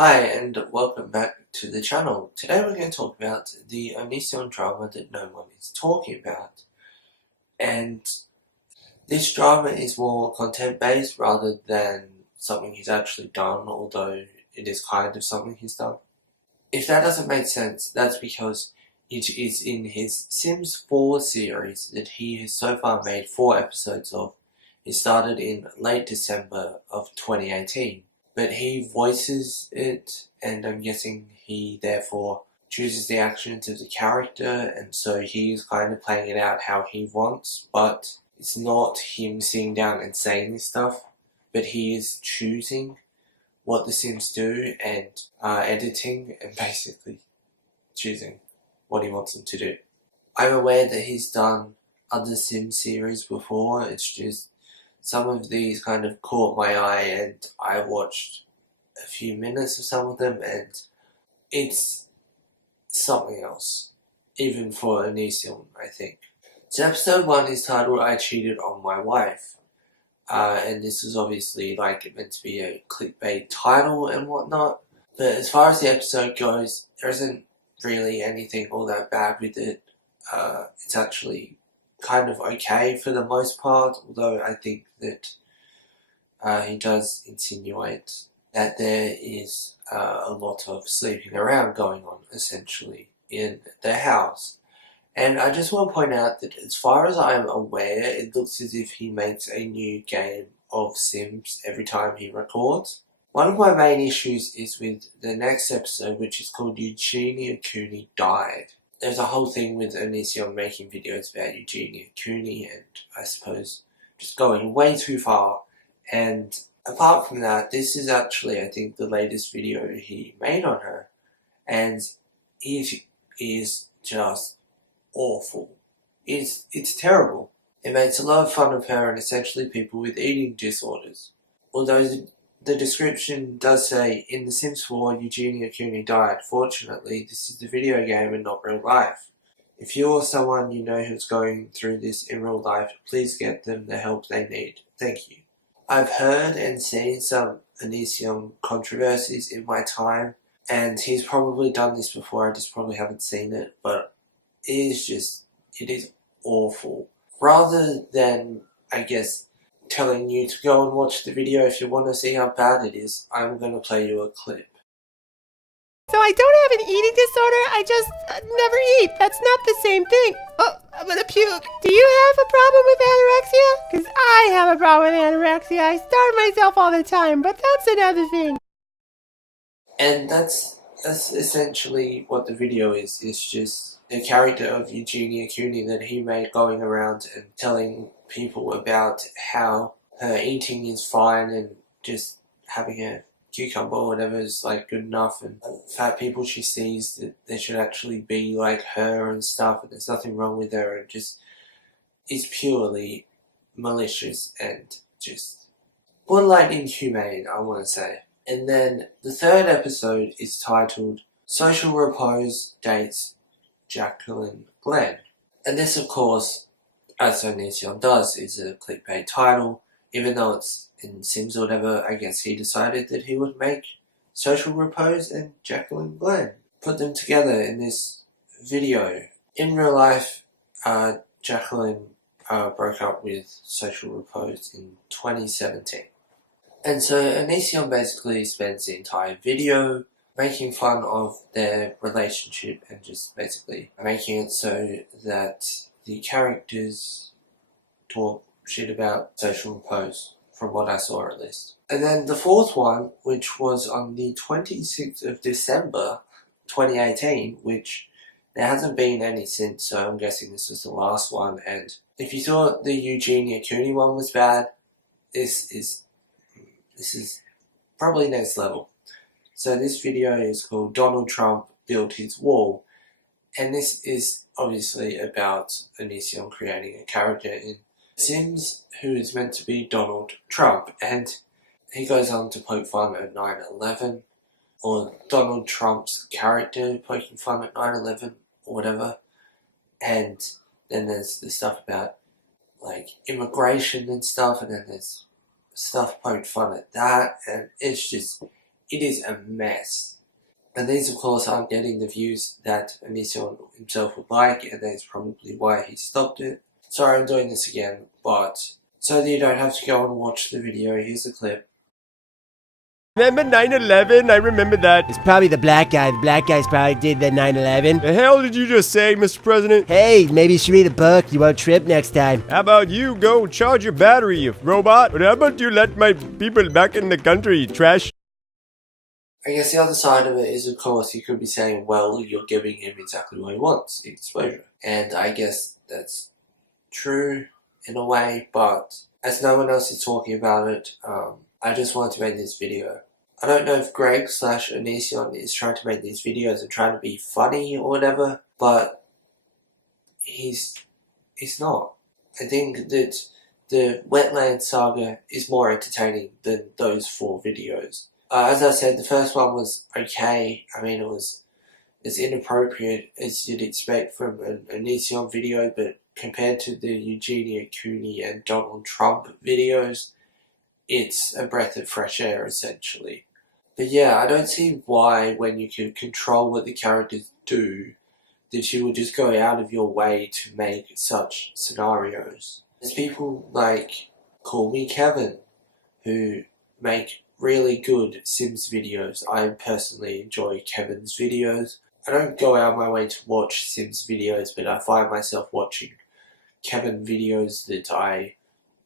Hi and welcome back to the channel. Today we're going to talk about the Onision drama that no one is talking about. And this drama is more content based rather than something he's actually done, although it is kind of something he's done. If that doesn't make sense, that's because it is in his Sims 4 series that he has so far made 4 episodes of. It started in late December of 2018. But he voices it, and I'm guessing he therefore chooses the actions of the character, and so he's kind of playing it out how he wants, but it's not him sitting down and saying this stuff, but he is choosing what the Sims do and editing and basically choosing what he wants them to do. I'm aware that he's done other Sim series before, it's just some of these kind of caught my eye and I watched a few minutes of some of them and it's something else, even for Onision, I think. So episode 1 is titled I Cheated on My Wife. And this is obviously like meant to be a clickbait title and whatnot. But as far as the episode goes, there isn't really anything all that bad with it. It's actually kind of okay for the most part, although I think that he does insinuate that there is a lot of sleeping around going on, essentially, in the house. And I just want to point out that as far as I am aware, it looks as if he makes a new game of Sims every time he records. One of my main issues is with the next episode, which is called Eugenia Cooney Died. There's a whole thing with Onision making videos about Eugenia Cooney and I suppose just going way too far. And apart from that, this is actually, I think, the latest video he made on her. And it is just awful. It's terrible. It makes a lot of fun of her and essentially people with eating disorders. Although the description does say, in The Sims 4, Eugenia Cooney died. Fortunately, this is the video game and not real life. If you or someone you know who's going through this in real life, please get them the help they need. Thank you. I've heard and seen some Onision controversies in my time, and he's probably done this before, I just probably haven't seen it, but it is awful. Rather than, I guess, telling you to go and watch the video if you want to see how bad it is, I'm going to play you a clip. So I don't have an eating disorder, I just never eat. That's not the same thing. Oh, I'm gonna puke. Do you have a problem with anorexia? Because I have a problem with anorexia. I starve myself all the time, but that's another thing. And that's essentially what the video is. It's just the character of Eugenia Cooney that he made going around and telling people about how her eating is fine and just having a cucumber or whatever is like good enough, and fat people she sees that they should actually be like her and stuff, and there's nothing wrong with her, and just is purely malicious and just borderline inhumane, I want to say. And then the third episode is titled Social Repose Dates Jacqueline Glenn. And this, of course, as Onision does, is a clickbait title. Even though it's in Sims or whatever, I guess he decided that he would make Social Repose and Jacqueline Glenn. Put them together in this video. In real life, Jacqueline broke up with Social Repose in 2017. And so Onision basically spends the entire video making fun of their relationship and just basically making it so that the characters talk shit about Social Repose, from what I saw at least. And then the fourth one, which was on the 26th of December 2018, which there hasn't been any since, so I'm guessing this was the last one. And if you thought the Eugenia Cooney one was bad, this is probably next level. So this video is called Donald Trump Built His Wall, and this is obviously about Onision creating a character in Sims who is meant to be Donald Trump, and he goes on to poke fun at 9/11, or Donald Trump's character poking fun at 9/11 or whatever. And then there's the stuff about like immigration and stuff, and then there's stuff poked fun at that, and it's just it is a mess. And these of course aren't getting the views that Onision himself would like, and that's probably why he stopped it. Sorry I'm doing this again, but so that you don't have to go and watch the video, here's a clip. Remember 9/11? I remember that. It's probably the black guy. The black guys probably did the 9/11. The hell did you just say, Mr. President? Hey, maybe you should read a book. You won't trip next time. How about you go charge your battery, you robot? But how about you let my people back in the country, you trash? I guess the other side of it is, of course, you could be saying, well, you're giving him exactly what he wants, exposure. And I guess that's true in a way, but as no one else is talking about it, I just wanted to make this video. I don't know if Greg/Onision is trying to make these videos and trying to be funny or whatever, but he's not. I think that the wetlands saga is more entertaining than those 4 videos. As I said, the first one was okay. I mean, it was as inappropriate as you'd expect from an Onision video, but compared to the Eugenia Cooney and Donald Trump videos, it's a breath of fresh air, essentially. But yeah, I don't see why, when you can control what the characters do, that you would just go out of your way to make such scenarios. There's people like Call Me Kevin, who make really good Sims videos. I personally enjoy Kevin's videos. I don't go out of my way to watch Sims videos, but I find myself watching Kevin videos that I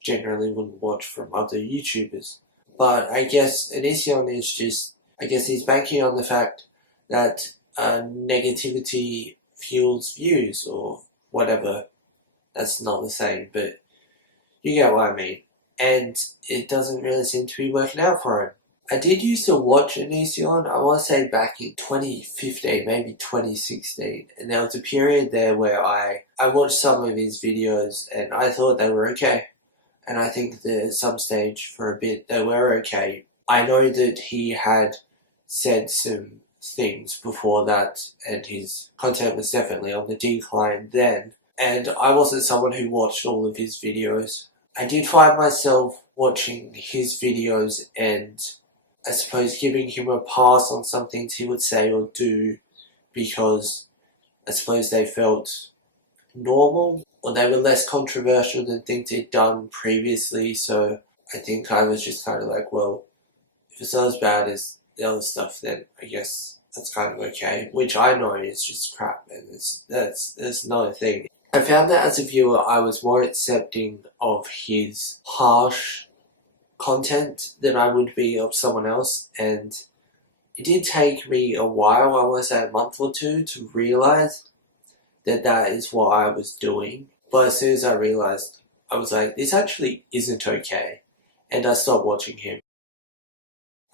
generally wouldn't watch from other YouTubers. But I guess Onision is just, I guess he's banking on the fact that negativity fuels views or whatever. That's not the same, but you get what I mean. And it doesn't really seem to be working out for him. I did used to watch Onision, I want to say back in 2015, maybe 2016, and there was a period there where I watched some of his videos and I thought they were okay. And I think that at some stage, for a bit, they were okay. I know that he had said some things before that, and his content was definitely on the decline then. And I wasn't someone who watched all of his videos. I did find myself watching his videos and I suppose giving him a pass on some things he would say or do because I suppose they felt normal, or they were less controversial than things he'd done previously. So I think I was just kind of like, well, if it's not as bad as the other stuff, then I guess that's kind of okay, which I know is just crap, and that's not a thing. I found that as a viewer I was more accepting of his harsh content than I would be of someone else, and it did take me a while, I want to say a month or 2, to realise that that is what I was doing. But as soon as I realised, I was like, this actually isn't okay, and I stopped watching him.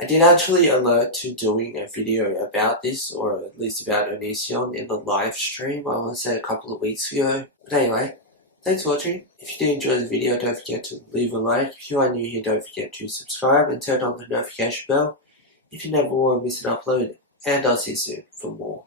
I did actually alert to doing a video about this, or at least about Onision, in the live stream, I want to say a couple of weeks ago. But anyway, thanks for watching. If you did enjoy the video, don't forget to leave a like. If you are new here, don't forget to subscribe and turn on the notification bell if you never want to miss an upload. And I'll see you soon for more.